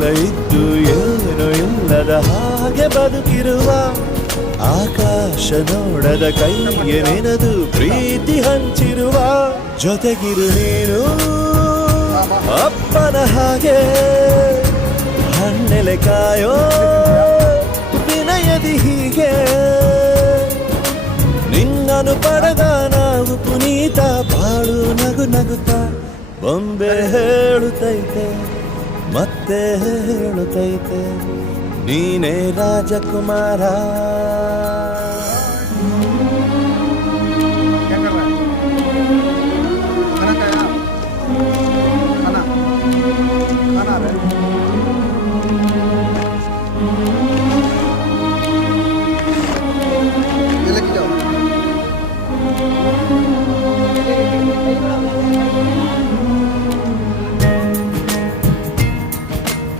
ಎಲ್ಲ ಇದ್ದು ಏನು ಇಲ್ಲದ ಹಾಗೆ ಬದುಕಿರುವ ಆಕಾಶ ನೋಡದ ಕೈಗೆ ನೆನೆದು ಪ್ರೀತಿ ಹಂಚಿರುವ ಜೊತೆಗಿರು ನೀನು ಅಪ್ಪನ ಹಾಗೆ ಹಣ್ಣೆಲೆ ಕಾಯೋ ವಿನಯದಿ ಹೀಗೆ ನಿನ್ನನು ಪಡೆದ ನಾವು ಪುನೀತ ಬಾಳು ನಗು ನಗುತ್ತ ಬೊಂಬೆ ಹೇಳುತ್ತೈತೆ ಮತ್ತೆ ಹೇಳುತ್ತೈತೆ ನೀನೇ ರಾಜಕುಮಾರ.